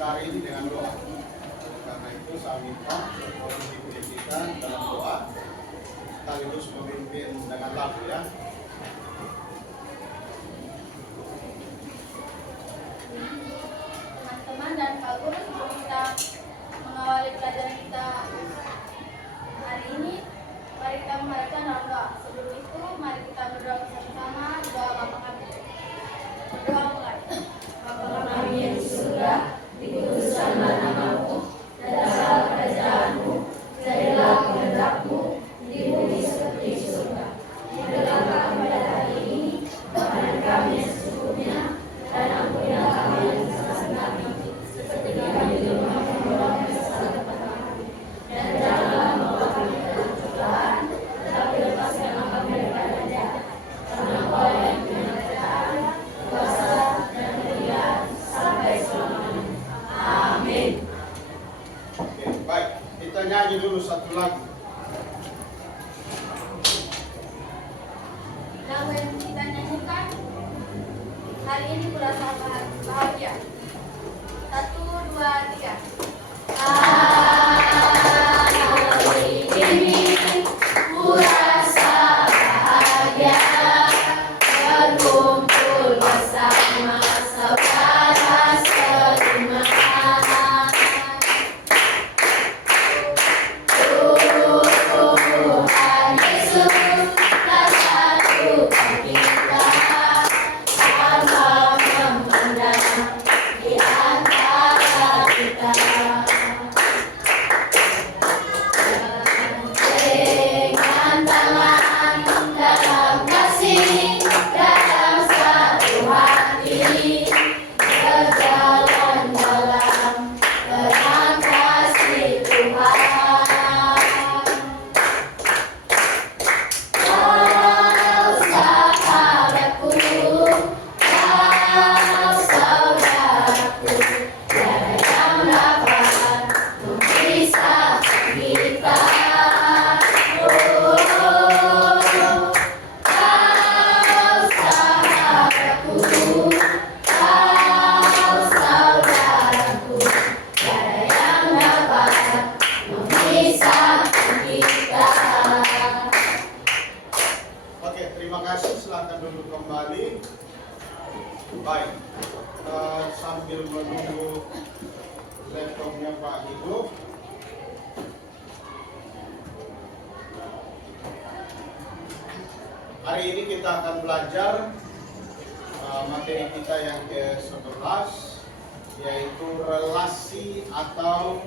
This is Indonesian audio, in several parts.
kita hari ini dengan doa. Karena itu saya minta untuk dipendidikan dalam doa sekaligus memimpin dengan lagu ya. Teman-teman dan Pak Guru, sebelum kita mengawali pelajaran kita hari ini, mari kita mengharapkan dalam doa. Sebelum itu, mari kita berdoa bersama-sama. Doa Bapa kami. Berdoa mulai. Bapa kami yang di surga, dikuduskanlah namamu, datanglah kerajaanmu, jadilah kehendak-mu di bumi seperti di surga. Berikanlah kami pada hari ini makanan kami yang secukupnya, dan ampunilah kami yang kesalahan kami, seperti kami juga mengampuni orang yang bersalah kepada kami. Dan janganlah membawa kami ke dalam cobaan, tetapi lepaskanlah kami daripada jahat. Karena Engkau yang punya kerajaan, kuasa, dan kemuliaan sampai selamanya. Amin. Oke, baik. Kita nyanyi dulu satu lagu. Lagu yang kita nyanyikan hari ini kurasa bahagia. 1, 2, 3. Hari ini kurasa bahagia, berkumpul bersama saudara seiman. Tuhan Yesus telah satukan kita, tanpa memandang di antara kita. Dengan tangan dalam kasih, dalam satu hati, berjalan dalam terang kasih Tuhan. Kau sahabatku, kau saudaraku, tiada yang dapat memisahkan kita. Oh, kau sahabatku, kau saudaraku, tiada yang dapat memisahkan kita. Oke, terima kasih. Silakan duduk kembali. Baik, sambil menunggu laptopnya Pak hidup. Hari ini kita akan belajar materi kita yang ke-11, yaitu relasi atau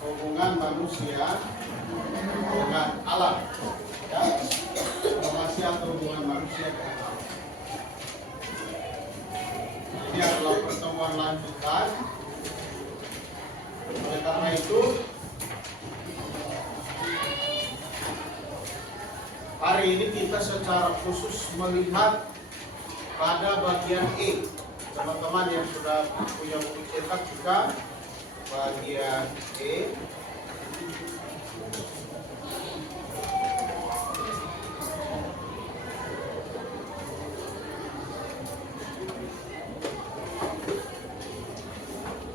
hubungan manusia dengan alam. Ya, relasi atau hubungan manusia dengan alam. Ini adalah pertemuan lanjutan. Oleh karena itu, hari ini kita secara khusus melihat pada bagian E. Teman-teman yang sudah punya buku cetak juga bagian E.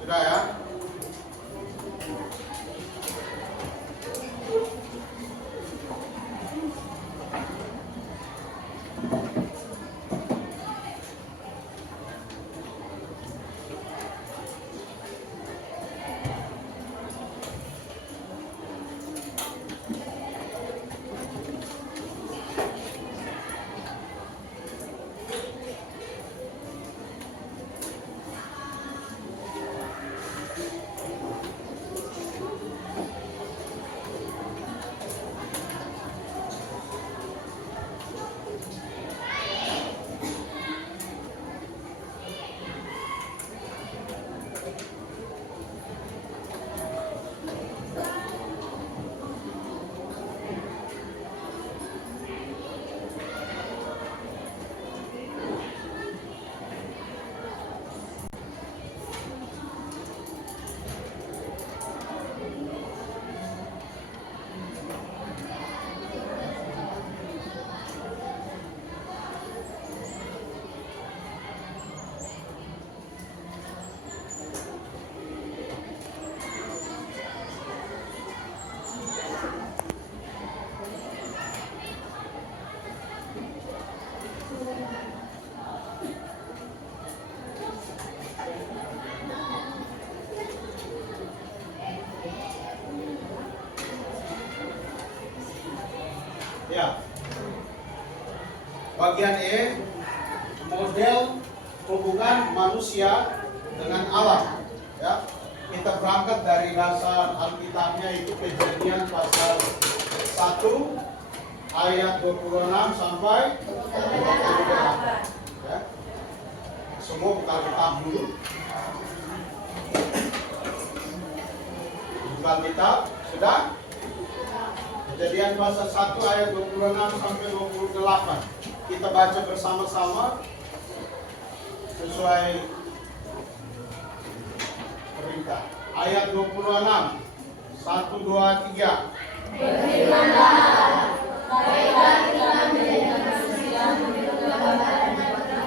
Sudah ya? bagian E, model hubungan manusia dengan alam. Ya, kita berangkat dari dasar Alkitabnya itu Kejadian pasal 1 ayat 26 sampai 28. Ya. Semua buka Alkitab dulu. Buka Alkitab, sudah? Kejadian pasal 1 ayat 26 sampai 28. Kita baca bersama-sama sesuai perintah. Ayat 26. 1, 2, 3. Berfirmanlah, baiklah kita menjadikan manusia menurut gambaran kita,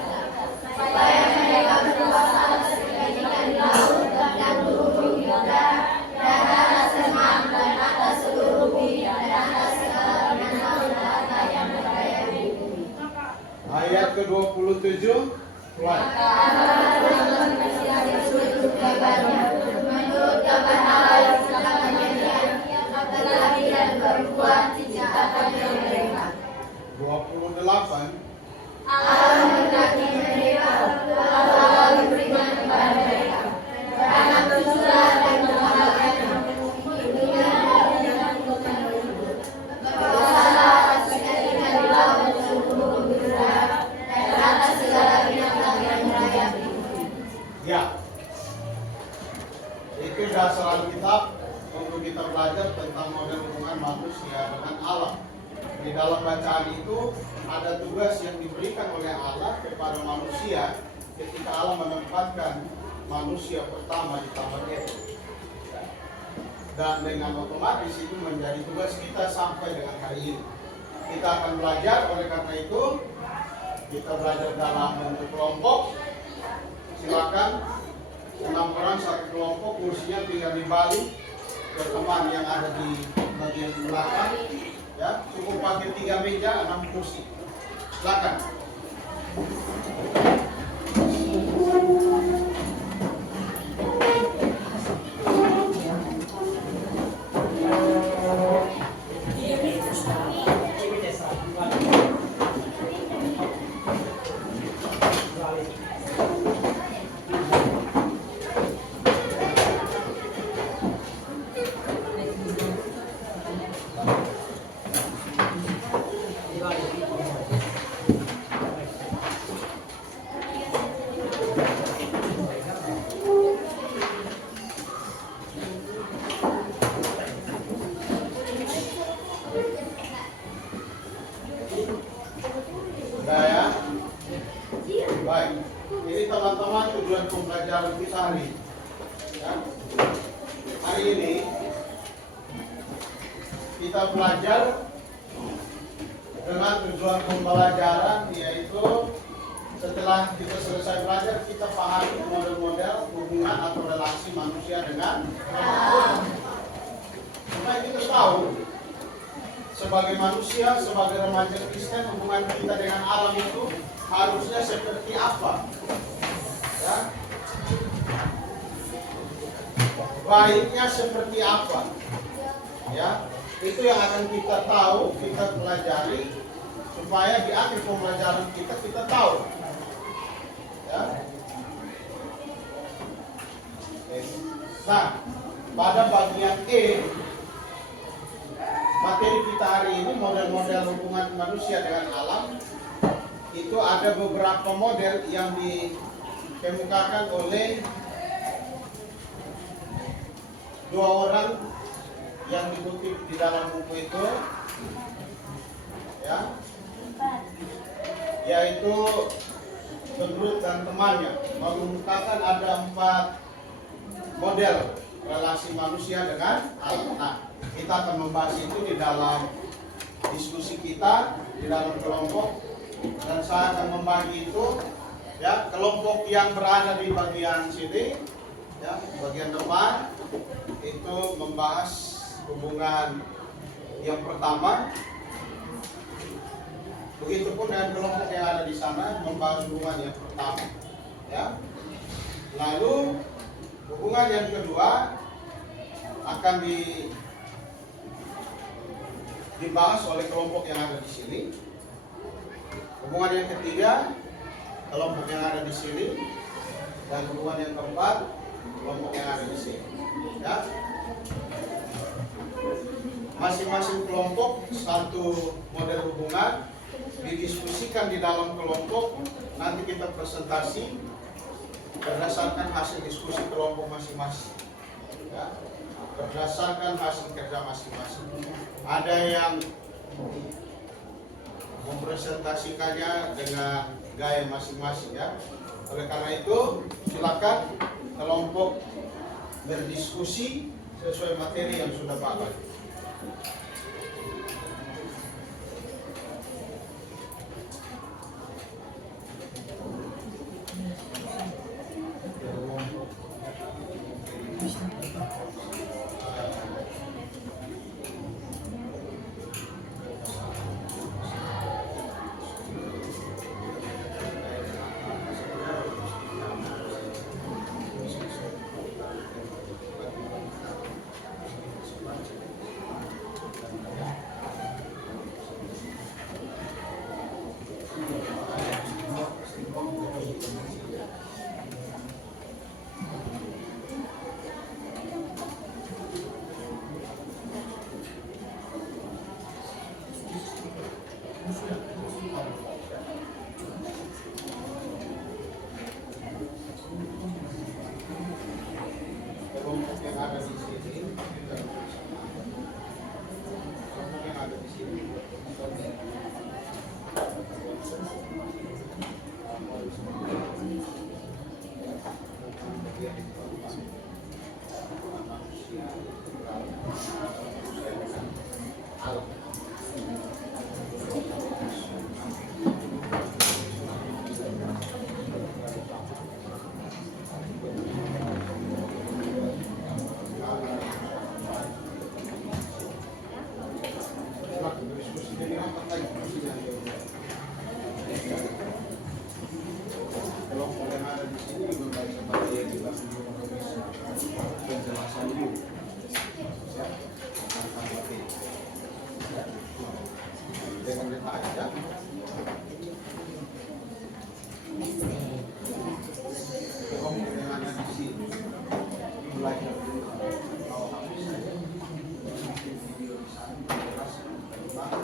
supaya mereka berkuasa atas ikan di laut dan burung di udara dan atas renang dan atas seluruh bumi dan atas segala binatang yang berada di bumi. Ayat ke-27. Maka Allah telah manusia menurut gambarnya, menurut gambar Allah yang telah menjadikan laki-laki dan perempuan diciptakan dari mereka. 28. Allah menghendaki mereka, lalu Allah berfirman kepada mereka, beranak cuculah dan berbahagialah hidupnya dan bukan hidup. Berkuasalah atas ikan di laut dan seluruh burung di udara dan atas segala binatang yang merayap di bumi. Ya. Itu dasar Alkitab untuk kita belajar tentang model hubungan manusia dengan alam. Di dalam bacaan itu ada tugas yang diberikan oleh Allah kepada manusia ketika Allah menempatkan manusia pertama di Taman Eden. Dan dengan otomatis itu menjadi tugas kita sampai dengan hari ini. Kita akan belajar, oleh karena itu kita belajar dalam bentuk kelompok. Silakan 6 orang satu kelompok, kursinya tinggal dibalik ke teman yang ada di bagian belakang. Ya, cukup pakai 3 meja, 6 kursi. Silakan. Sudah ya? Baik. Ini teman-teman tujuan pembelajaran kita hari. Ya. Hari ini kita belajar dengan tujuan pembelajaran, yaitu setelah kita selesai belajar kita pahami model-model hubungan atau relasi manusia dengan alam. Supaya kita tahu sebagai manusia, sebagai remaja Kristen, hubungan kita dengan alam itu harusnya seperti apa? Ya. Baiknya seperti apa? Ya, itu yang akan kita tahu, kita pelajari supaya di akhir pembelajaran kita tahu. Ya. Oke. Nah, pada bagian E, materi kita hari ini model-model hubungan manusia dengan alam. Itu ada beberapa model yang dikemukakan oleh 2 orang yang dikutip di dalam buku itu, ya, yaitu Bedrut dan temannya mengemukakan ada 4 model relasi manusia dengan alam. Nah, kita akan membahas itu di dalam diskusi kita di dalam kelompok, dan saya akan membagi itu, ya, kelompok yang berada di bagian sini, ya, bagian depan itu membahas hubungan yang pertama. Begitupun dengan kelompok yang ada di sana membahas hubungan yang pertama, ya. Lalu hubungan yang kedua akan dibahas oleh kelompok yang ada di sini. Hubungan yang ketiga, kelompok yang ada di sini, dan hubungan yang keempat, kelompok yang ada di sini. Ya. Masing-masing kelompok satu model hubungan didiskusikan di dalam kelompok. Nanti kita presentasi berdasarkan hasil diskusi kelompok masing-masing. Ya. Berdasarkan hasil kerja masing-masing. Ada yang mempresentasikannya dengan gaya masing-masing, ya. Oleh karena itu, silakan kelompok berdiskusi sesuai materi yang sudah Pak bagi. Kelompok yang ada di sini, kelompok yang ada di sini. Kelompok yang ada di sini juga baik seperti yang dilakukan penjelasan dulu. Ya, tentang materi. Dengan detail, ya. Kelompok yang ada di sini belajar dulu. Kalau habis video di sana jelas tentang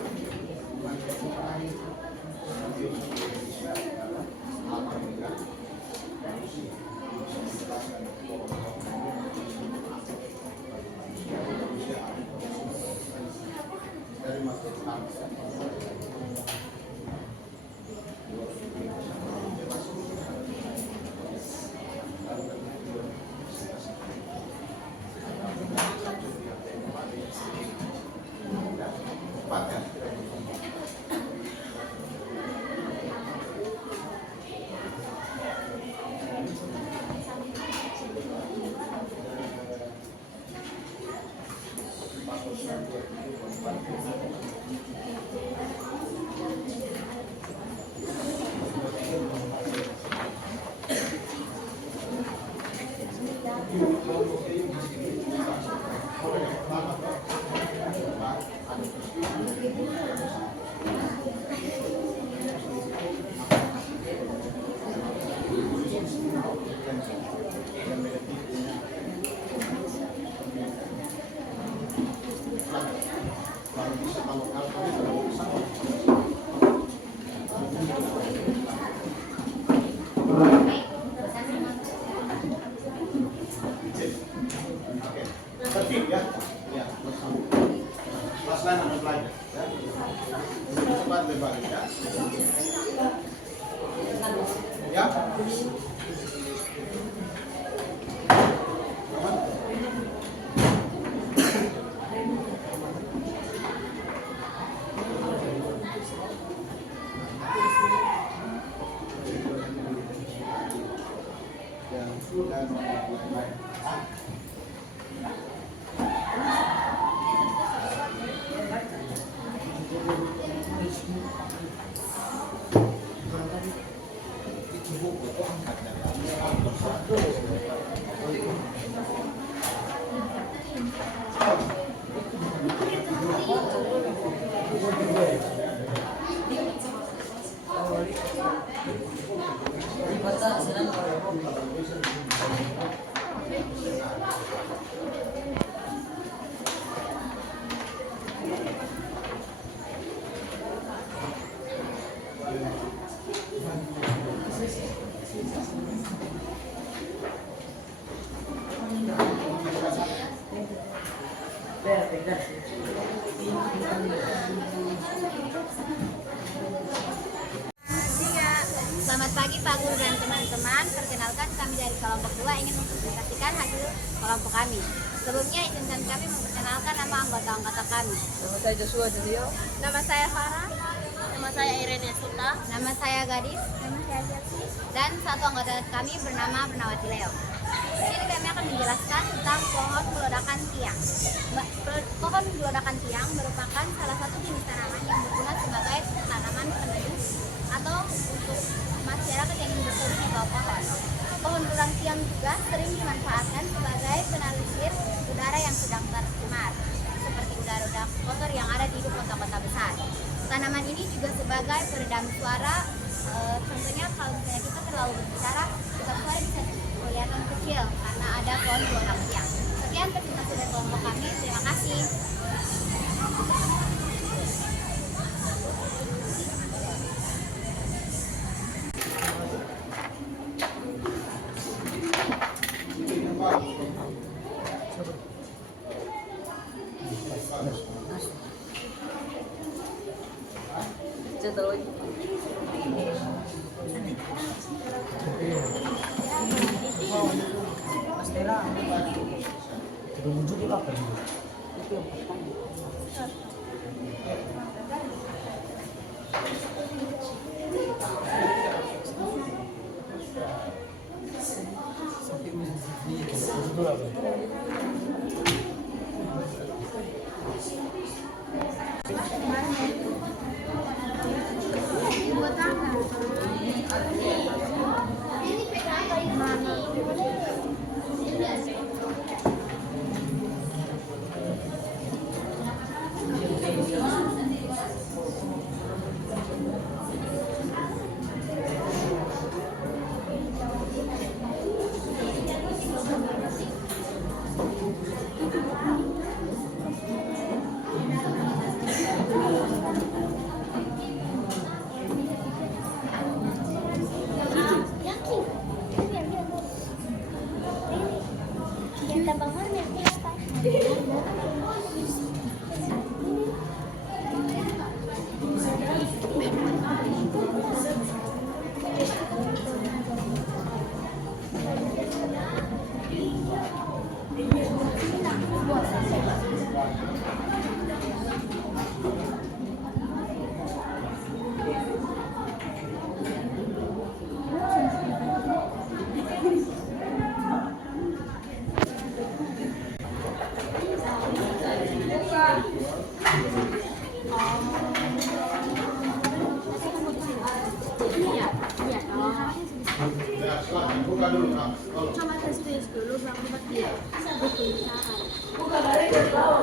dari materi tertib, ya. Ya, pas lain harus belajar, ya. Cepat berbagi, ya. Ya. Aman? Dan lain-lain. Selamat pagi Pak Guru dan teman-teman. Perkenalkan kami dari kelompok 2 ingin mempresentasikan hasil kelompok kami. Sebelumnya izinkan kami memperkenalkan nama anggota-anggota kami. Nama saya Joshua Julio. Nama saya Farah. Nama saya Irene Sunda. Nama saya Gadis. Nama saya Chelsea. Dan satu anggota kami bernama Bernawati Leo. Di sini kami akan menjelaskan tentang pohon gelodakan tiang. Pohon gelodakan tiang merupakan salah satu jenis tanaman yang berguna sebagai tanaman peneduh atau untuk masyarakat yang ingin berteduh di bawah pohon. Pohon gelodakan tiang juga sering dimanfaatkan sebagai penalisir udara yang sedang tercemar, seperti udara-udara kotor yang ada di kota-kota besar. Tanaman ini juga sebagai peredam suara. Contohnya kalau misalnya kita terlalu berbicara, suara bisa kelihatan kecil karena ada pohon gelodakan tiang. Sekian presentasi dari kelompok kami. Terima kasih. Saya tahu lagi. Ya, silahkan buka dulu. Nah, Coba tes dulu baru dapat dia. Betul saran.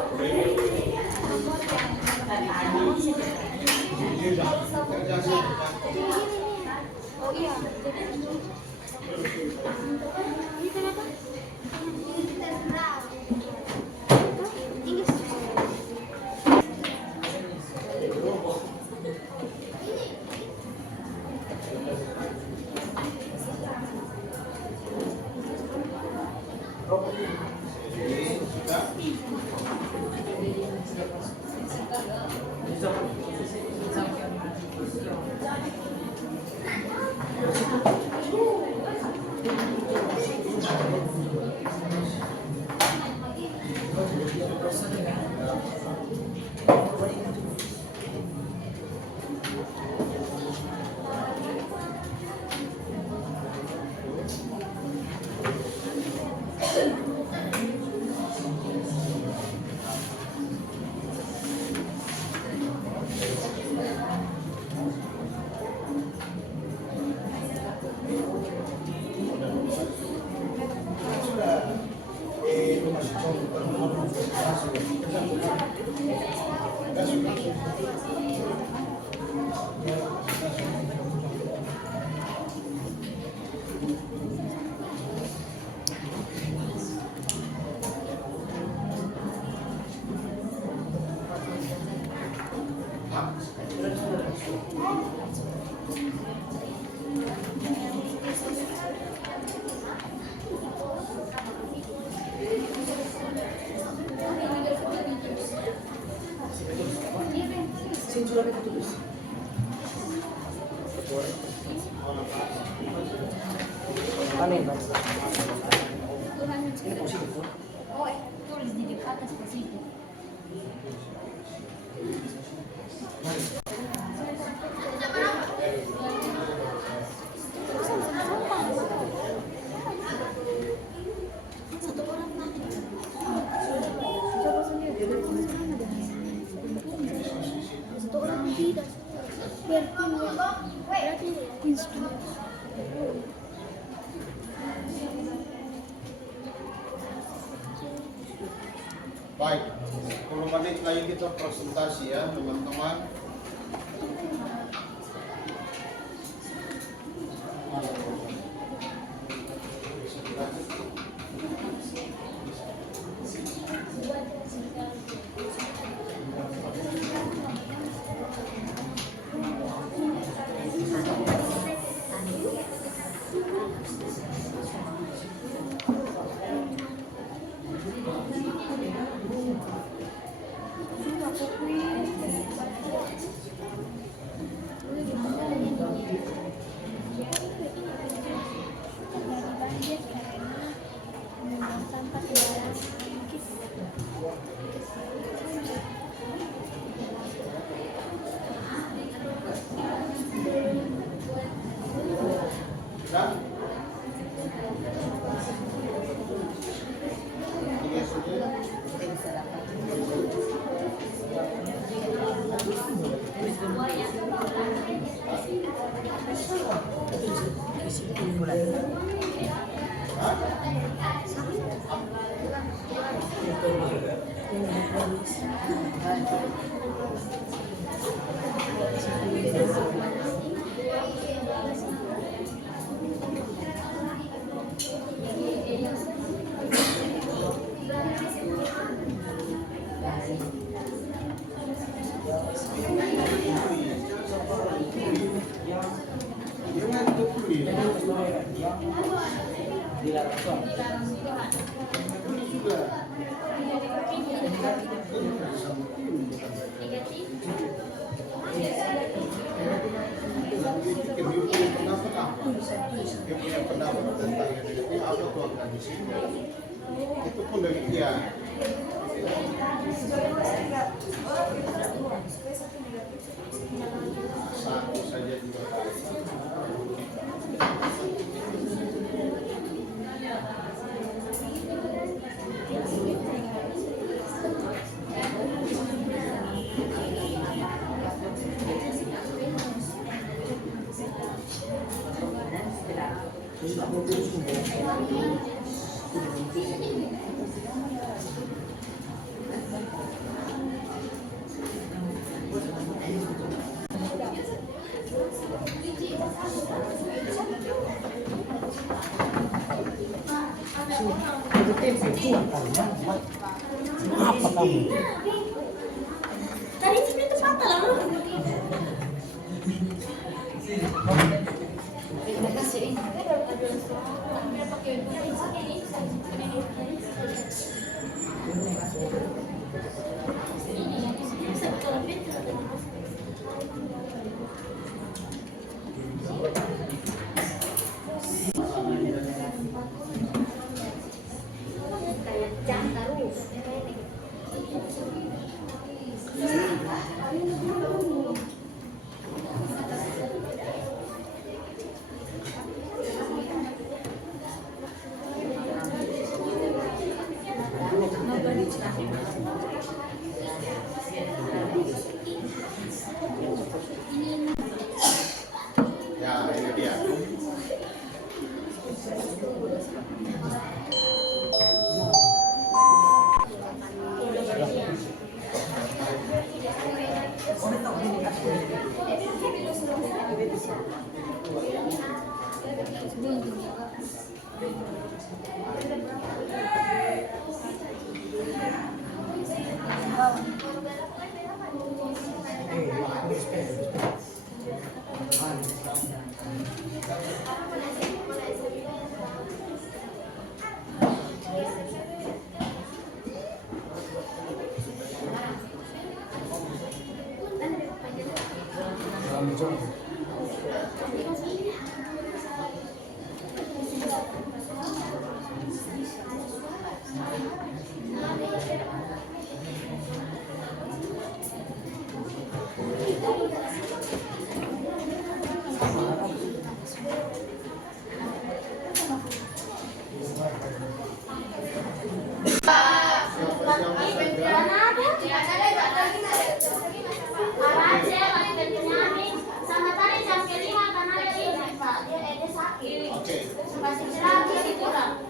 kerja sih. Oh iya. Ini kenapa? Inggris. Amin. Oh, tulis di atas positif. Satu orang tidak. Biar berarti instrumen. Baik, 10 menit lagi kita presentasi ya teman-teman. Dan ini sudah dia punya pendapat tentang yang negatif apa tuangkan di sini. Itu pun dari dia. Satu saja juga. Apa kamu? Tadi itu patah lah.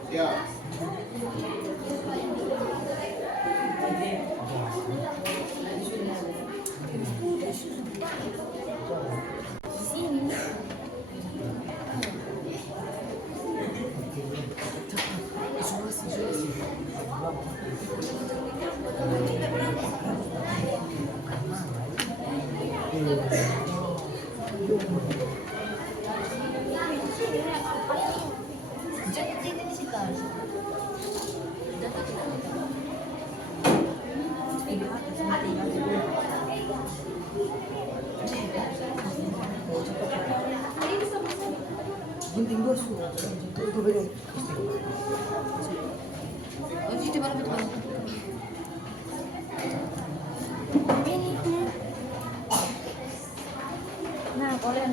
Ya. Gunting bos. Itu beda. Oh, di mana betul? Nah, kalian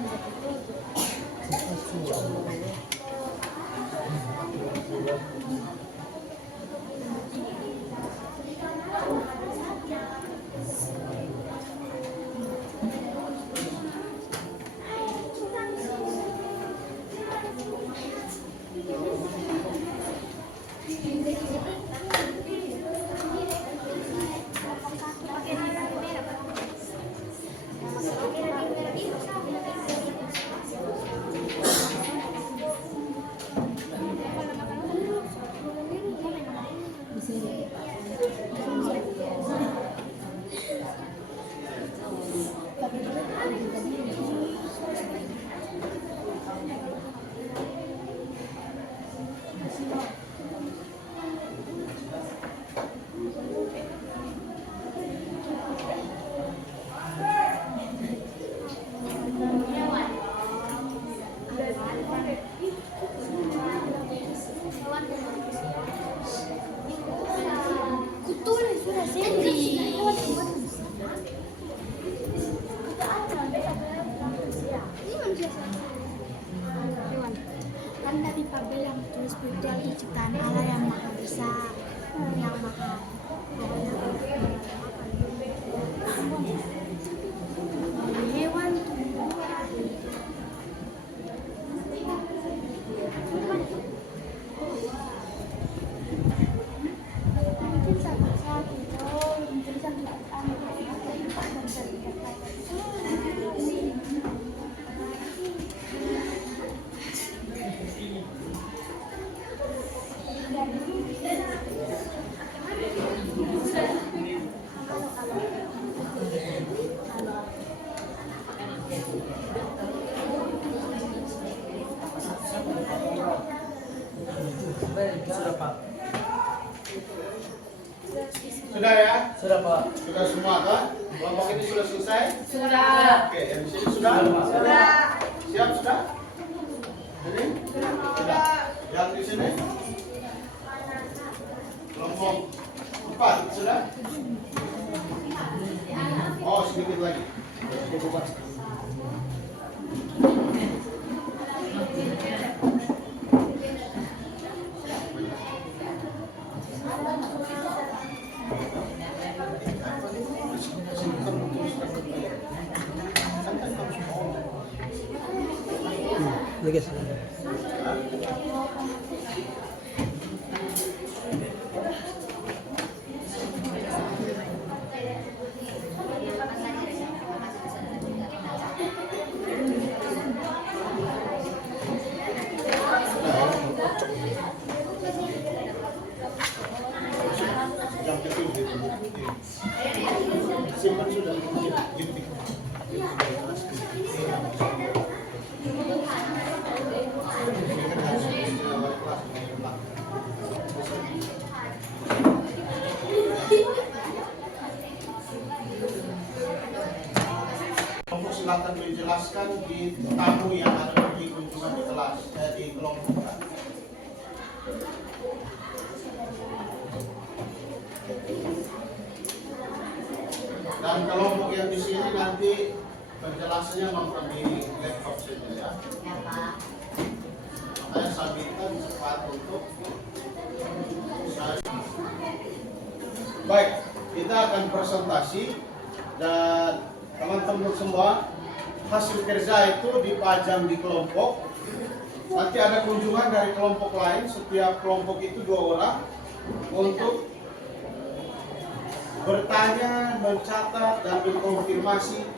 kan tadi Pak bilang tulis spiritual itu ciptaan Allah yang maha besar, yang maha hewan tumbuhan. Mungkin salah satu mungkin satu Sudah Pak. Sudah ya? Sudah Pak. Sudah semua kan? Kelompok ini sudah selesai? sudah. Oke, yang di sini sudah? Siap sudah? Ini? Sudah. Yang di sini? Kelompok 4 sudah? Oh, sedikit lagi. Ya guys. Yang kecil gitu. Simpan sudah. Silakan dijelaskan di tamu yang ada di kunjungan di kelas di kelompok. Dan kelompok yang di sini nanti penjelasannya maupun di laptop saja ya. Makanya saya minta cepat untuk baik, kita akan presentasi dan teman-teman semua hasil kerja itu dipajang di kelompok nanti ada kunjungan dari kelompok lain, setiap kelompok itu 2 orang untuk bertanya, mencatat, dan mengkonfirmasi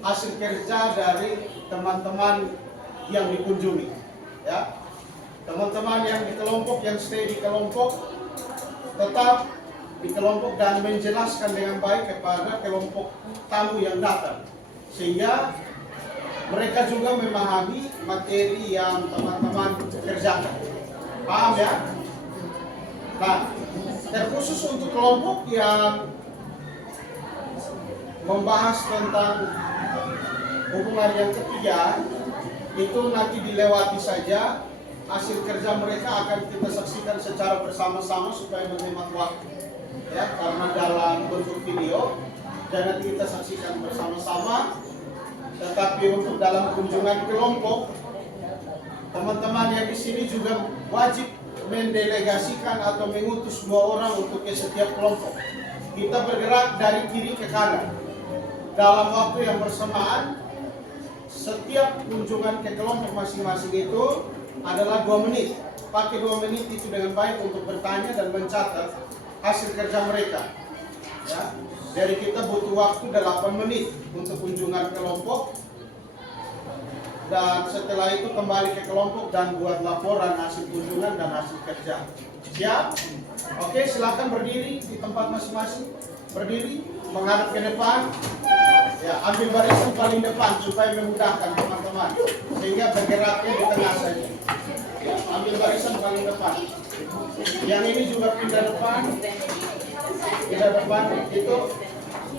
hasil kerja dari teman-teman yang dikunjungi. Ya, teman-teman yang di kelompok, yang stay di kelompok, tetap di kelompok dan menjelaskan dengan baik kepada kelompok tamu yang datang, sehingga mereka juga memahami materi yang teman-teman kerjakan. Paham ya? Nah, terkhusus untuk kelompok yang membahas tentang hubungan yang ketiga, itu nanti dilewati saja. Hasil kerja mereka akan kita saksikan secara bersama-sama supaya menghemat waktu, ya, karena dalam bentuk video dan nanti kita saksikan bersama-sama. Tetapi untuk dalam kunjungan kelompok, teman-teman yang di sini juga wajib mendelegasikan atau mengutus 2 orang untuk ke setiap kelompok. Kita bergerak dari kiri ke kanan dalam waktu yang bersamaan. Setiap kunjungan ke kelompok masing-masing itu adalah 2 menit. Pakai 2 menit itu dengan baik untuk bertanya dan mencatat hasil kerja mereka. Ya, dari kita butuh waktu 8 menit untuk kunjungan kelompok. Dan setelah itu kembali ke kelompok dan buat laporan hasil kunjungan dan hasil kerja. Siap? Oke, silakan berdiri di tempat masing-masing. Berdiri, menghadap ke depan. Ya, ambil barisan paling depan supaya memudahkan teman-teman, sehingga bergeraknya di tengah saja. Ya, ambil barisan paling depan. Yang ini juga pindah depan. Pindah depan itu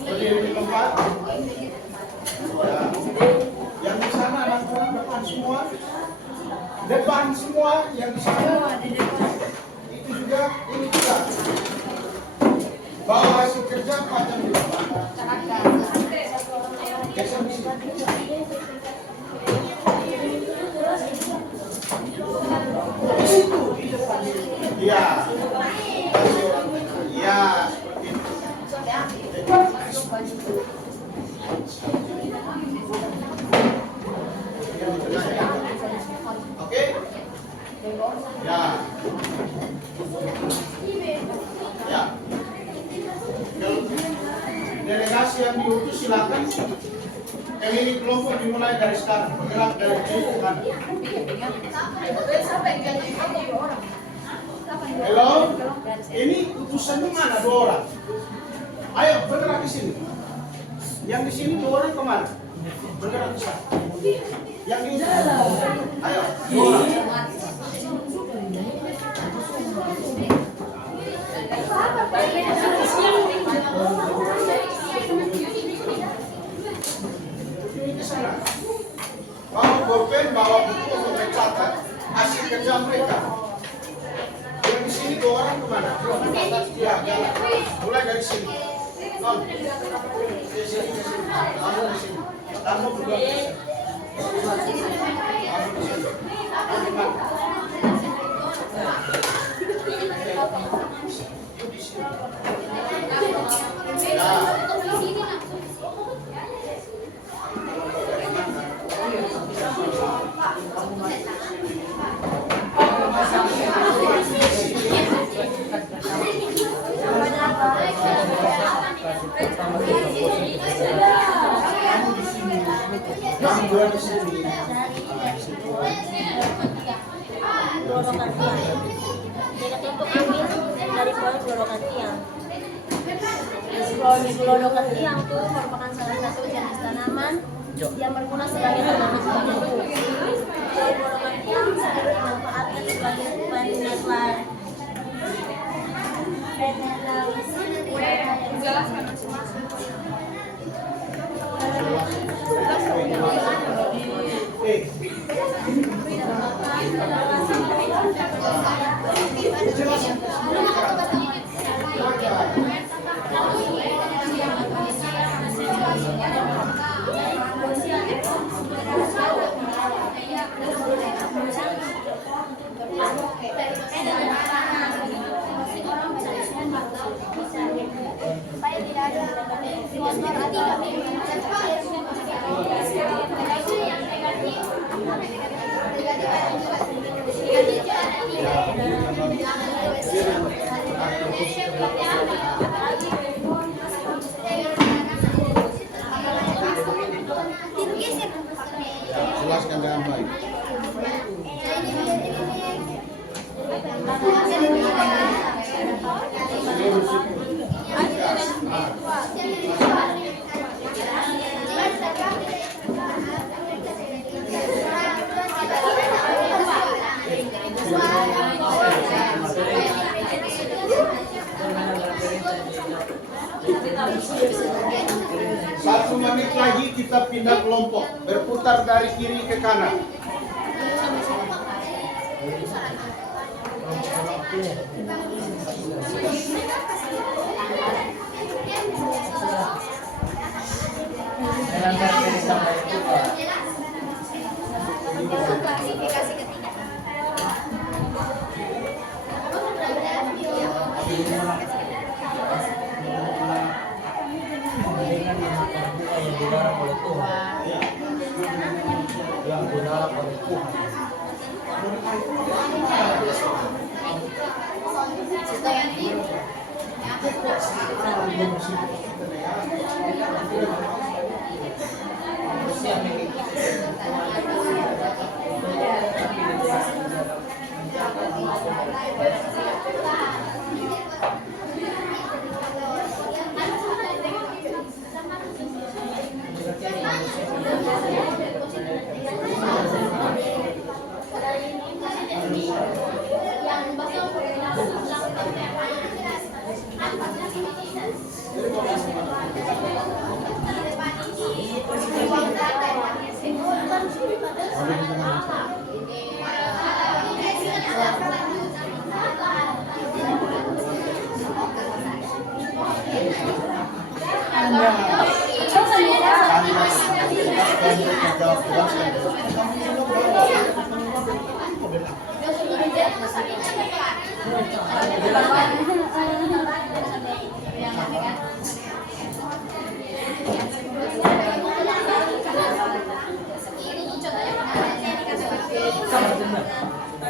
berdiri di tempat. Ya. Yang di sana anak-anak depan semua. Depan semua yang di sana. Itu juga, ini juga. Bawa hasil kerja pajang di depan. Geser di sini. Di situ, di depan. Iya. Iya, seperti itu. Oke? Ya. Ya. Delegasi yang diutus silakan. Yang ini kelompok dimulai dari sekarang, bergerak dari kiri ke kanan. Halo, ini utusannya mana 2 orang? Ayo bergerak di sini. Yang di sini 2 orang kemana? Bergerak di sana. Yang di sana. Ayo 2 orang. Ke sana. Bawa bolpen, bawa buku untuk mencatat hasil kerja mereka. Yang di sini 2 orang kemana? Ya, jalan. Mulai dari sini. Ke sini, ke sini. Kamu di sini. Kamu berdua di sini. Kamu di sini. Kamu di mana? Di sini. Ya. Gelorokan tiang. Jadi kelompok ambil dari poin gelorokan tiang. Pohon gelorokan tiang itu merupakan salah satu jenis tanaman yang berguna sebagai tanaman pembunuh. Pohon gelorokan tiang sering dimanfaatkan sebagai penetralisir. Supaya tidak ada sponsor atau Satu menit lagi kita pindah kelompok, berputar dari kiri ke kanan. Klasifikasi ketiga. Dengan yang terbuka yang dilarang oleh Tuhan, yang dilarang oleh Tuhan.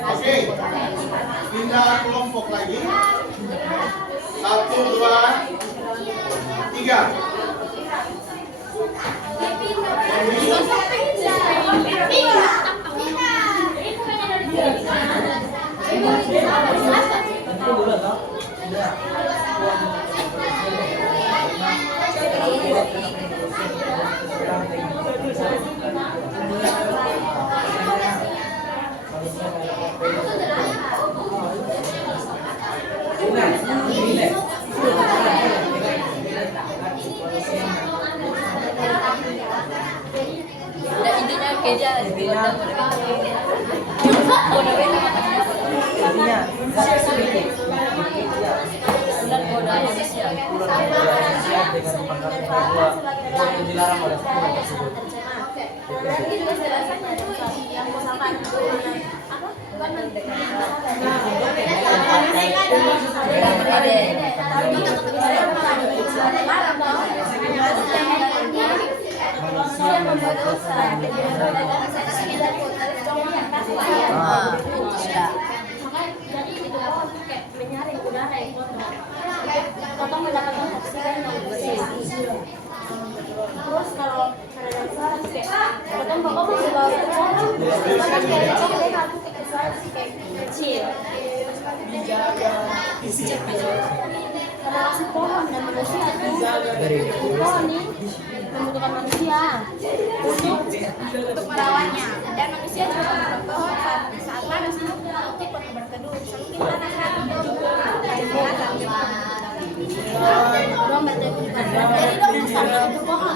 Oke, pindah kelompok lagi. 1, 2, 3. Yang dilarang oleh Tuhan tersebut. Menyaring udara yang kotor. Potong mendapatkan oksigen yang bersih. Terus kalau ada suara potong pokok masih bawa kecil. Karena si pohon dan manusia itu pohon nih membutuhkan manusia untuk merawatnya, dan manusia juga membutuhkan pohon saat panas untuk berteduh sambil panas dong berteduh jadi dong sambil untuk pohon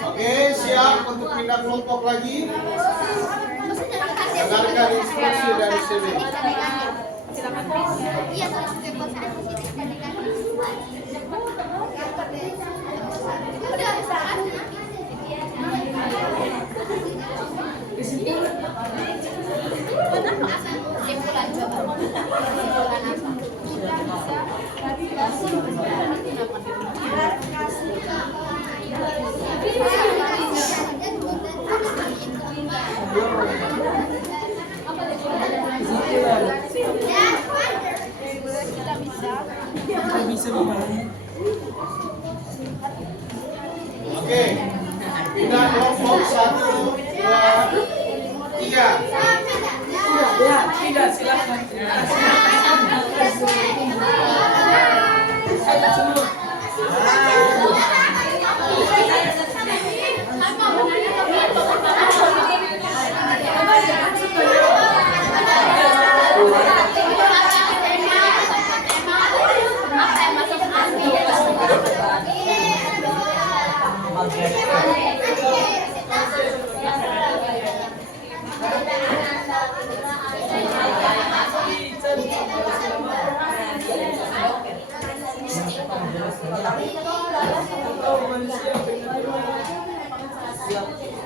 Oke, siap untuk pindah kelompok lagi. Dengarkan instruksi dari sini. Iya, tolong keposaan di sini. Kesimpulan coba. Kesimpulan Oke, Dengan kelompok 1, 2, 3. Ya, tidak silakan.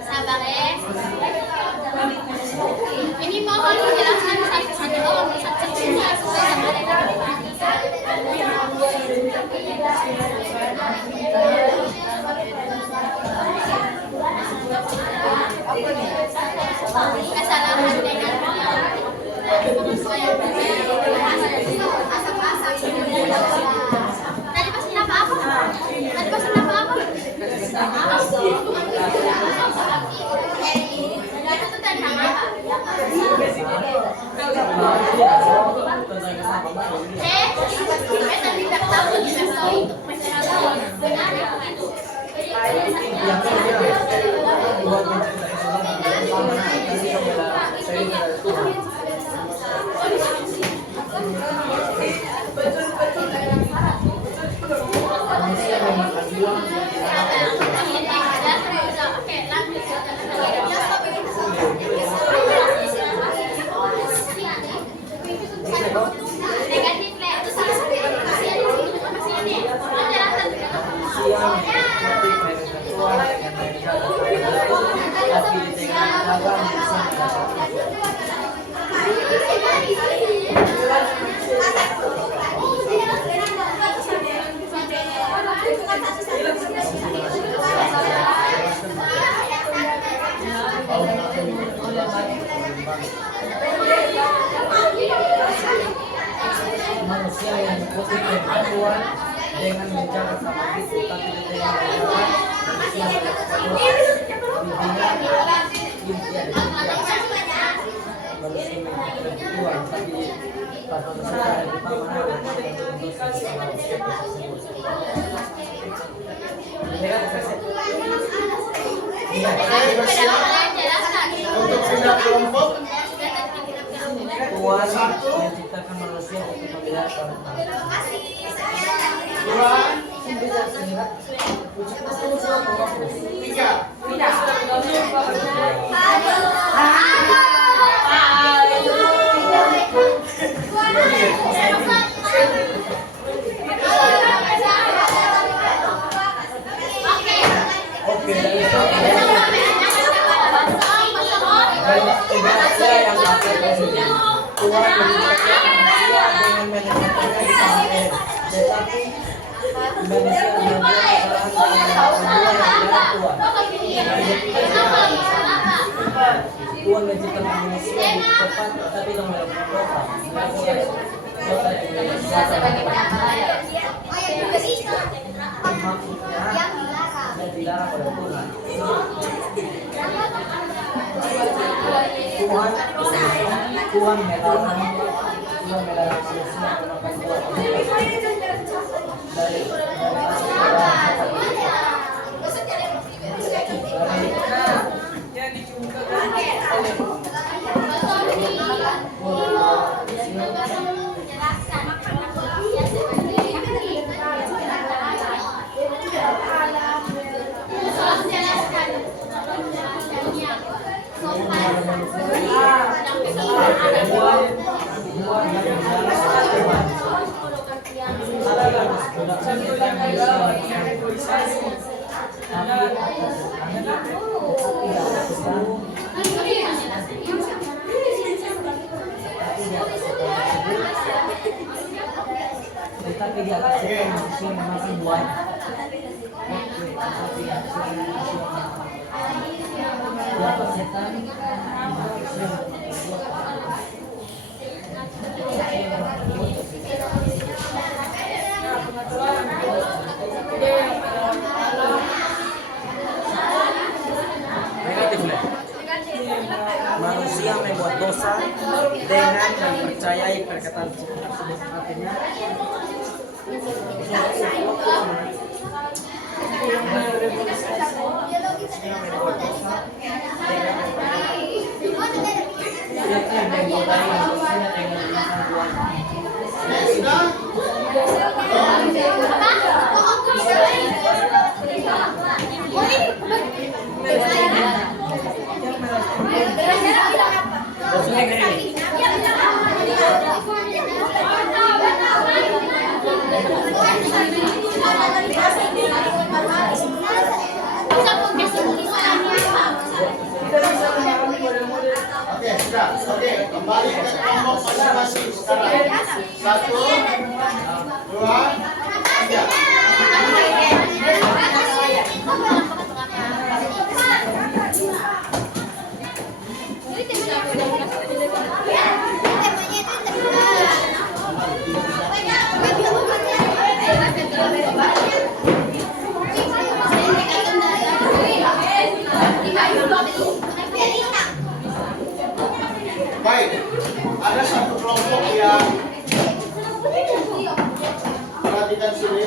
Sabar ya. Ini mohon dijelaskan satu-satu orang satu-satunya sesuai dengan yang kesalahan dengan tadi pesan apa-apa? Tadi pesan apa-apa? Itu tadi apa? Kita tidak tahu tidak tahu itu masalah benar itu. Manusia yang positif Tuhan dengan menjaga sama itu, tapi dengan menjaga manusia intinya manusia Tuhan, tapi pas manusia ada di pamanah Untuk pindah kelompok Tuhan menciptakan manusia untuk membedakan 2, 3. Oke, manusia yang pakai positif Tuhan menciptakan manusia dengan manajemennya di tangan tetapi manusia yang Tuhan menciptakan manusia di tempat tapi dengan melakukan dosa dosa maksudnya dan dilarang oleh Tuhan. Tuhan melarang manusia melakukan dua dari tetapi dia manusia masih buat dapat setan tersebut artinya Oke, sudah. Oke, kembali ke kelompok masing-masing sekarang. 1, 2, 3. Baik, ada satu kelompok yang perhatikan sini.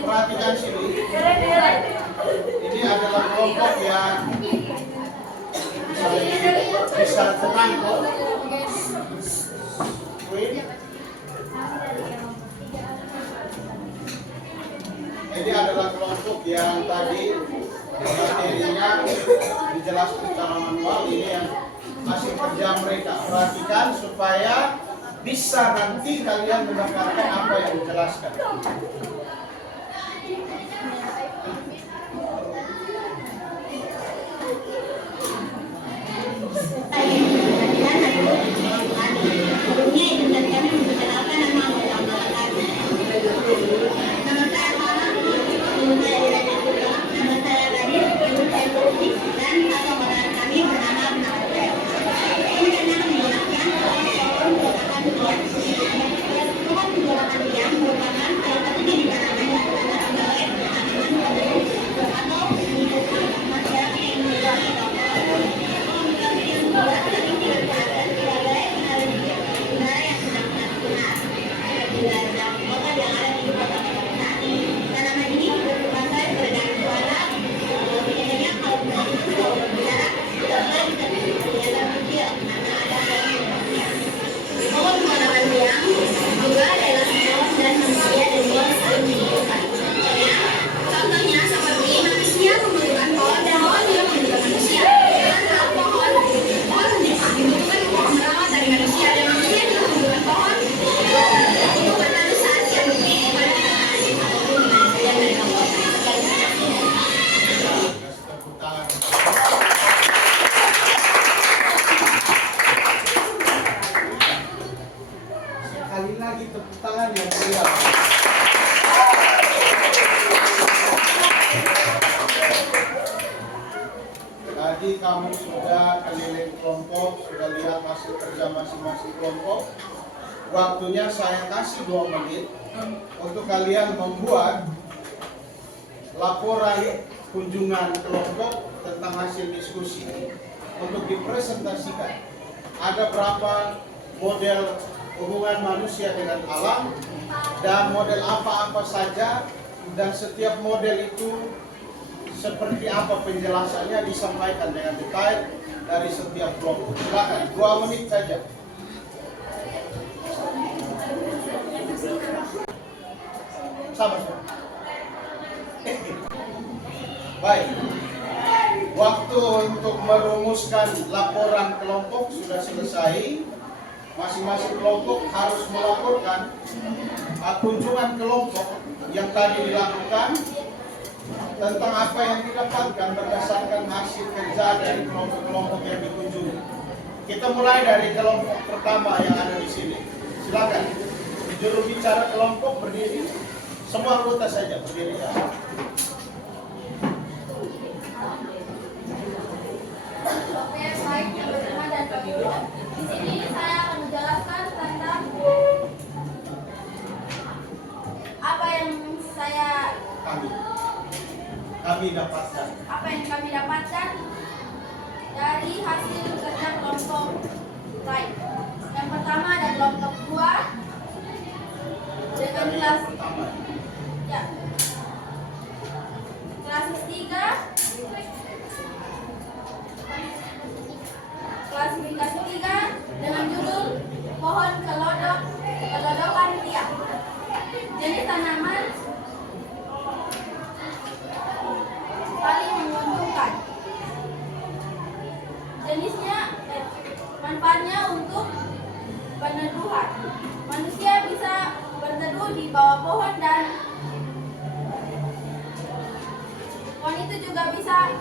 Perhatikan sini. Ini adalah kelompok yang bisa tenang kok. Ini adalah kelompok yang tadi materinya dijelaskan secara manual. Ini yang hasil kerja mereka. Perhatikan supaya bisa nanti kalian mendengarkan apa yang dijelaskan. Sekali lagi tepuk tangan yang meriah. Tadi kamu sudah keliling kelompok, sudah lihat hasil kerja masing-masing kelompok. Waktunya saya kasih 2 menit untuk kalian membuat laporan kunjungan kelompok tentang hasil diskusi untuk dipresentasikan. Ada berapa model hubungan manusia dengan alam dan model apa-apa saja, dan setiap model itu seperti apa penjelasannya disampaikan dengan detail dari setiap kelompok. Silakan 2 menit saja. Sabar. Baik. Waktu untuk merumuskan laporan kelompok sudah selesai. Masing-masing kelompok harus melaporkan kunjungan kelompok yang tadi dilakukan tentang apa yang didapatkan berdasarkan hasil kerja dari kelompok-kelompok yang dikunjungi. Kita mulai dari kelompok pertama yang ada di sini. Silakan. Juru bicara kelompok berdiri. Semua anggota saja berdiri ya. Oke, baik yang berterima dan berguna. Di sini saya akan menjelaskan tentang apa yang saya Kami kami dapatkan? Apa yang kami dapatkan dari hasil kerja kelompok lain. Yang pertama ada kelompok 2 dengan kelas Pertama. ya. Kelas 3 klasifikasi 3 dengan judul pohon kelodokan tiang. Jenis tanaman paling menguntungkan. Jenisnya manfaatnya untuk peneduhan. Manusia bisa berteduh di bawah pohon dan pohon itu juga bisa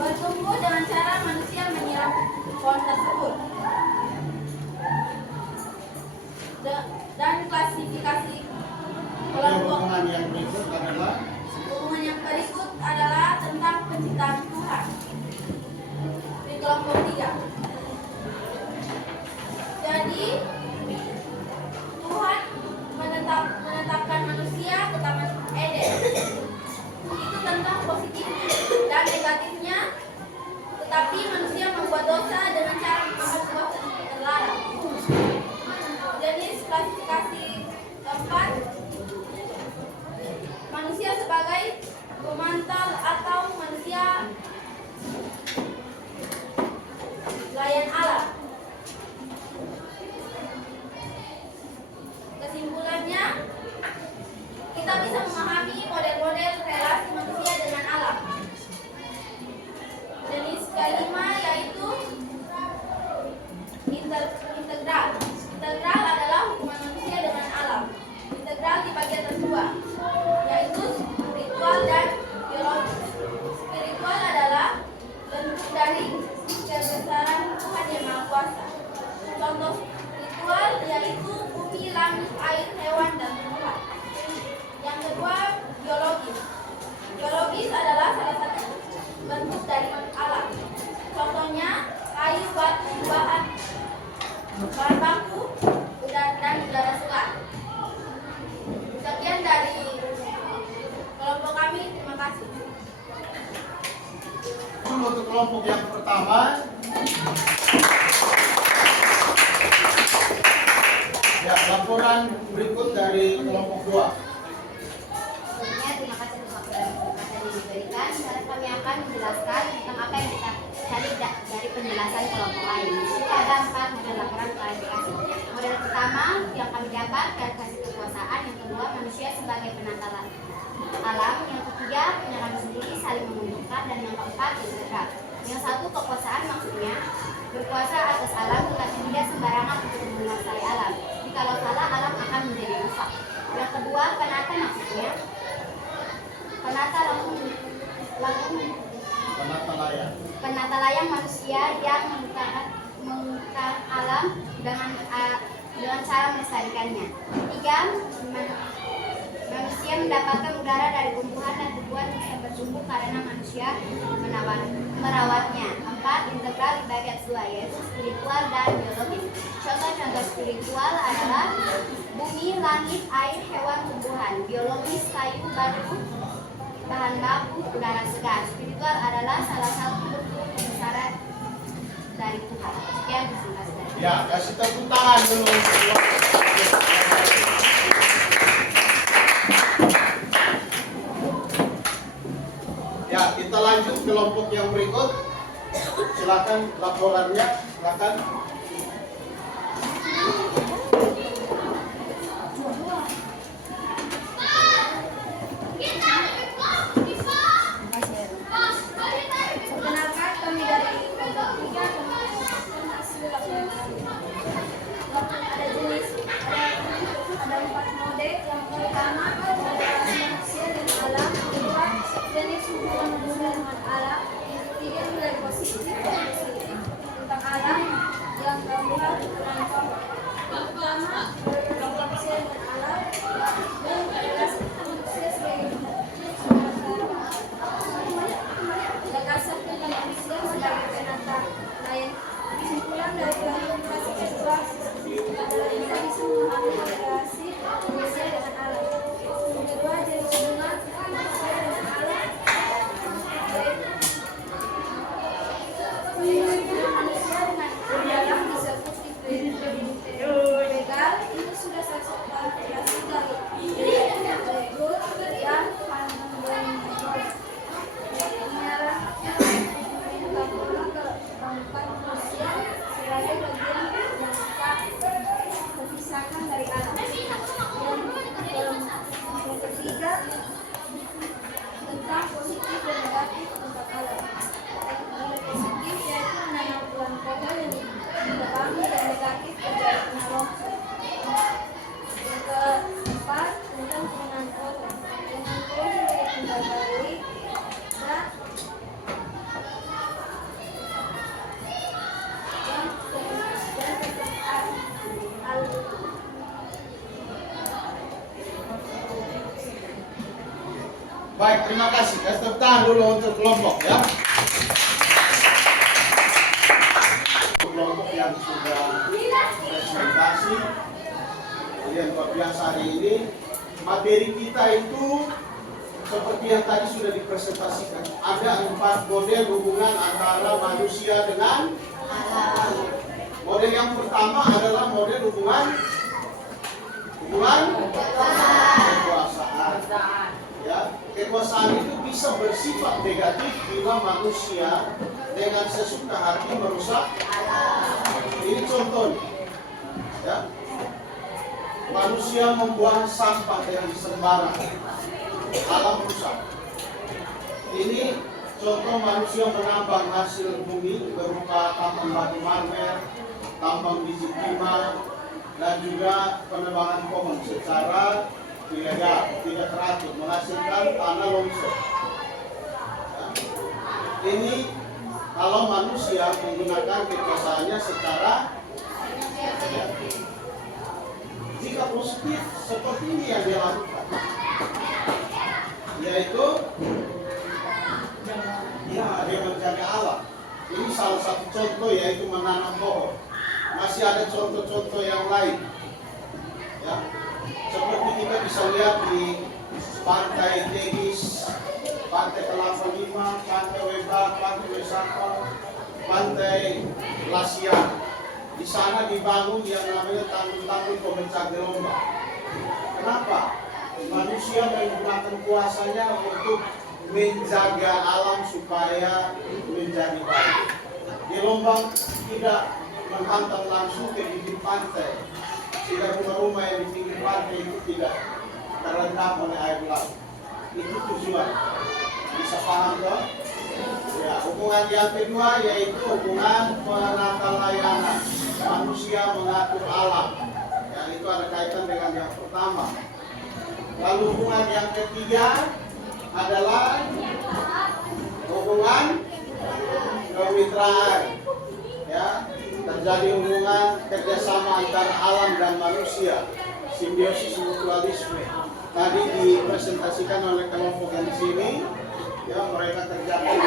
bertumbuh dengan cara manusia menyiram pohon tersebut. Dan klasifikasi kelompok Hubungan yang berikut adalah hubungan yang berikut adalah tentang penciptaan Tuhan di kelompok 3. Jadi Tuhan menetapkan manusia ke Taman Eden. Itu tentang positifnya dan negatifnya. Tetapi manusia membuat dosa dengan cara memakan buah terlarang. Jenis klasifikasi keempat, manusia sebagai pemantal atau manusia layan alam. Kesimpulannya, kita bisa memahami model-model relasi manusia dengan alam. Jenis kelima yaitu integral. Integral adalah hubungan manusia dengan alam. Integral dibagi atas 2, yaitu spiritual dan biologis. Spiritual adalah bentuk dari kebesaran Tuhan yang Maha Kuasa. Contoh spiritual yaitu bumi, langit, air, hewan, dan tumbuhan. Yang kedua, biologis. Biologis adalah salah satu bentuk dari alam. Contohnya kayu, batu, bahan baku, dan udara segar. Sekian dari kelompok kami. Terima kasih. untuk kelompok yang pertama. Ya, laporan berikut dari kelompok 2. Sebelumnya terima kasih atas waktu dan kesempatan yang diberikan. Sekarang kami akan menjelaskan tentang apa yang kita cari dari penjelasan kelompok lain. Di sini ada 4 model laporan klarifikasi. Model pertama yang kami dapat klarifikasi kekuasaan, yang kedua manusia sebagai penata alam, yang ketiga penyerang sendiri saling menguntungkan, dan yang keempat integral. Yang satu, kekuasaan maksudnya berkuasa atas alam tetapi tidak sembarangan untuk menguasai alam. Jikalau salah, alam akan menjadi rusak. Yang kedua, penata maksudnya penata penata layang manusia yang mengukar alam dengan cara melestarikannya. Tiga, manusia mendapatkan udara dari tumbuhan dan tumbuhan bisa bertumbuh karena manusia merawatnya. 4, integral dibagi atas 2, yaitu spiritual dan biologis. Contoh-contoh spiritual adalah bumi, langit, air, hewan, tumbuhan. Biologis, kayu, batu, bahan baku, udara segar. Spiritual adalah salah satu bentuk kebesaran dari Tuhan. Sekian, terima kasih. Ya, kasih tepuk tangan dulu. Ya, kita lanjut kelompok yang berikut. Silakan laporannya, silakan. Perkenalkan, kami dari kelompok 3 melakukan hasil laporan kami. Ada jenis, ada 4 mode. Yang pertama, relasi manusia dengan alam. Yang kedua, jenis hubungan manusia dengan alam. Yang ketiga, nilai positif dan positif tentang alam. Yang keempat, tentang yang pertama, relasi manusia dengan alam. Dan relasi manusia sebagai gagasan tentang manusia sebagai penata layan. Kesimpulan dari klarifikasi kedua adalah kita bisa memahami relasi manusia dengan alam. Yang kedua, jenis hubungan tentang positif dan negatif tentang alam. Nilai positif yaitu menanam pohon yang diterangi dan negatif adalah menanam. Yang keempat tentang penggunaan pohon. Penggunaan pohon yaitu baik dan Baik, terima kasih. Kasih tepuk tangan dulu untuk kelompok ya. Kelompok yang sudah presentasi. Kemudian luar biasa hari ini materi kita itu seperti yang tadi sudah dipresentasikan. Ada 4 model hubungan antara manusia dengan alam. Model yang pertama adalah model hubungan kekuasaan. Ya, kekuasaan itu bisa bersifat negatif bila manusia dengan sesuka hati merusak alam. Ini contohnya. Ya. Manusia membuang sampah dengan sembarang, alam rusak. Ini contoh manusia menambang hasil bumi berupa tambang batu marmer, tambang biji timah, dan juga penebangan pohon secara ilegal, tidak teratur, menghasilkan tanah longsor. Ya. Ini kalau manusia menggunakan kekuasaannya secara negatif. Jika positif seperti ini yang dia lakukan, yaitu ya dia menjaga alam. Ini salah satu contoh, yaitu menanam pohon. Masih ada contoh-contoh yang lain. Ya. Seperti kita bisa lihat di Pantai Tegis, Pantai Kelapa Lima, Pantai Webak, Pantai Wesaka, Pantai Lasia. Di sana dibangun yang namanya tanggul-tanggul pemecah gelombang. Kenapa? Manusia menggunakan kuasanya untuk menjaga alam supaya menjadi baik. Gelombang tidak menghantam langsung ke bibir pantai. Sehingga rumah-rumah yang di pinggir pantai itu tidak terendam oleh air laut. Itu tujuan. Bisa paham toh? Ya, hubungan yang kedua yaitu hubungan penata layanan. Manusia mengatur alam. Ya, itu ada kaitan dengan yang pertama. Lalu hubungan yang ketiga adalah hubungan kemitraan. Ya, terjadi hubungan kerjasama antara alam dan manusia, simbiosis mutualisme. Tadi dipresentasikan oleh kelompok yang di sini, ya mereka kerjakan.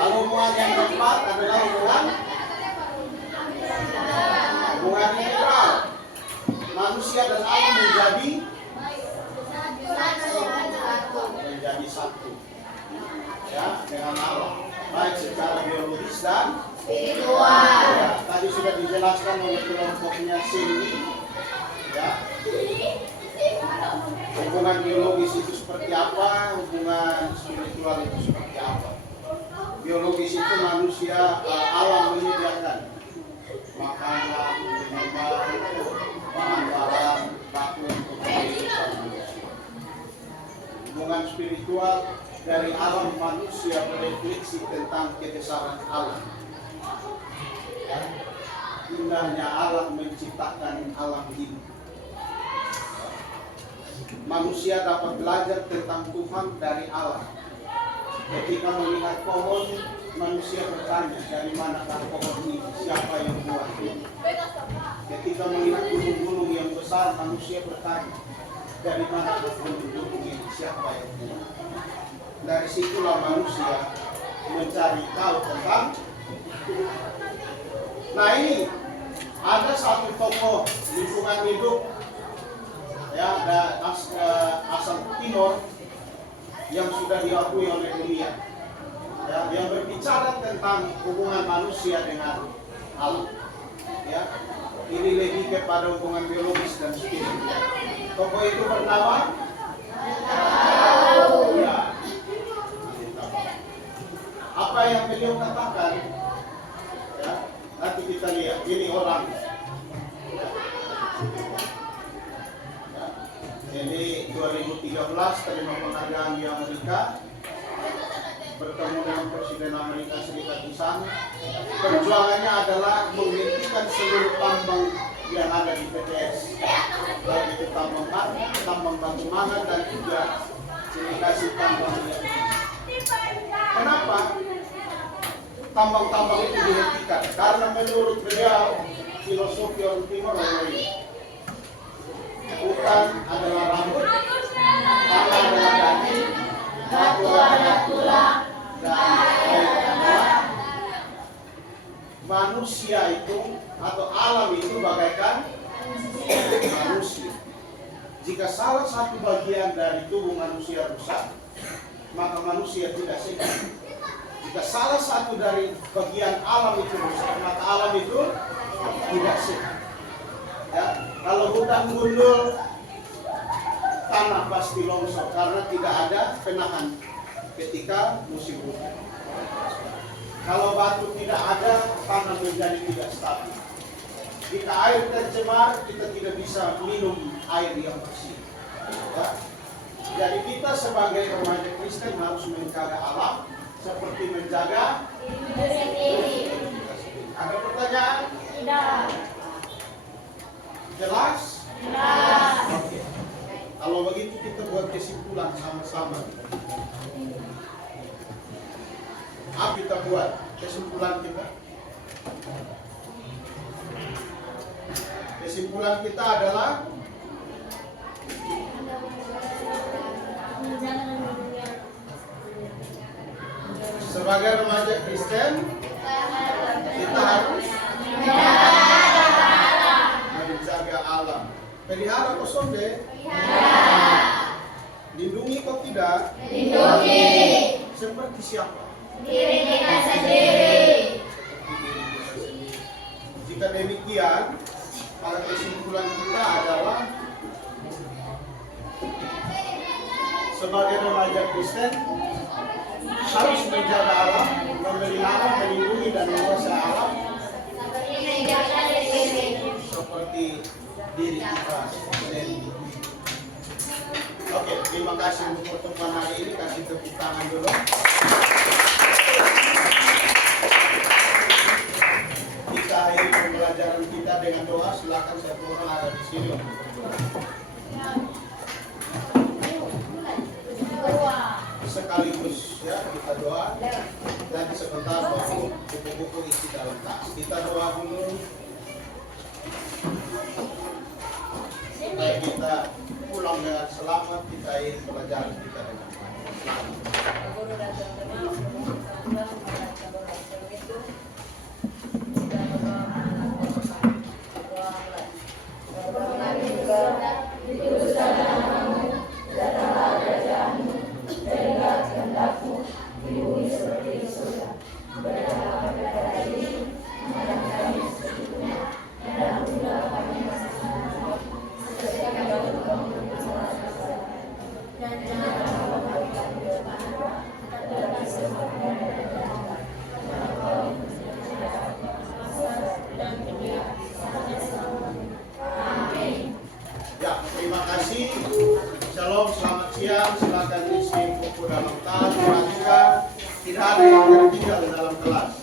Lalu hubungan yang keempat adalah hubungan netral. Manusia dan alam menjadi satu, ya dengan alam. Baik secara biologis dan spiritual. Ya, tadi sudah dijelaskan oleh kelompoknya sini. Ya. Hubungan biologis itu seperti apa, hubungan spiritual itu seperti apa. Biologis itu manusia, alam menyediakan makanan, minuman, bahan barang, baku untuk kehidupan manusia. Hubungan spiritual dari alam manusia berefleksi tentang kebesaran alam. Indahnya alam menciptakan alam ini. Manusia dapat belajar tentang Tuhan dari alam. Ketika melihat pohon, manusia bertanya, dari manakah pohon ini? Siapa yang buat ini? Ketika melihat gunung-gunung yang besar, manusia bertanya, dari manakah gunung-gunung ini? Siapa yang buat? Dari situlah manusia mencari tahu tentang. Nah ini ada satu tokoh lingkungan hidup ya asal Timor yang sudah diakui oleh dunia, ya, yang berbicara tentang hubungan manusia dengan alam. Ya, ini lebih kepada hubungan biologis dan spiritual. Tokoh itu bernama ya. Apa yang beliau katakan? Ya, nanti kita lihat. Ini orang. Ya, 2013 terima penghargaan di Amerika, bertemu dengan Presiden Amerika Serikat di sana. Perjuangannya adalah menghentikan seluruh tambang yang ada di PTS, baik itu tambang batu mangan dan juga indikasi tambang minyak. Kenapa tambang-tambang itu dihentikan? Karena menurut beliau filosofi orang Timur lain. Hutan adalah rambut, tanah adalah daging, batu adalah tulang, dan air adalah manusia itu atau alam itu bagaikan manusia. Jika salah satu bagian dari tubuh manusia rusak, maka manusia tidak sehat. Jika salah satu dari bagian alam itu rusak, maka alam itu tidak sehat. Ya, kalau hutan gundul, tanah pasti longsor karena tidak ada penahan ketika musim hujan. Kalau batu tidak ada, tanah menjadi tidak stabil. Jika air tercemar, kita tidak bisa minum air yang bersih. Ya. Jadi kita sebagai remaja Kristen harus menjaga alam seperti menjaga diri sendiri. Ada pertanyaan? Tidak. Jelas? Jelas. Oke. Kalau begitu kita buat kesimpulan sama-sama. Apa kita buat kesimpulan kita? Kesimpulan kita adalah sebagai remaja Kristen kita harus menjaga alam. Pelihara kosong deh. Lindungi kok tidak? Lindungi Seperti siapa? diri kita sendiri. Jika demikian, maka kesimpulan kita adalah sebagai remaja Kristen harus menjaga alam, memelihara, melindungi dan menguasai alam seperti diri kita sendiri. Oke, terima kasih untuk pertemuan hari ini. Kasih tepuk tangan dulu. Kita akhiri pembelajaran kita dengan doa. Silakan satu orang ada di sini. Sekaligus ya kita doa. Dan sebentar baru buku-buku isi dalam tas. Kita doa dulu. Supaya kita pulang dengan selamat, kita akhiri pelajaran kita dengan ya, terima kasih. Shalom, selamat siang. Silakan isi buku dalam tas, perhatikan. Tidak ada yang tertinggal dalam kelas.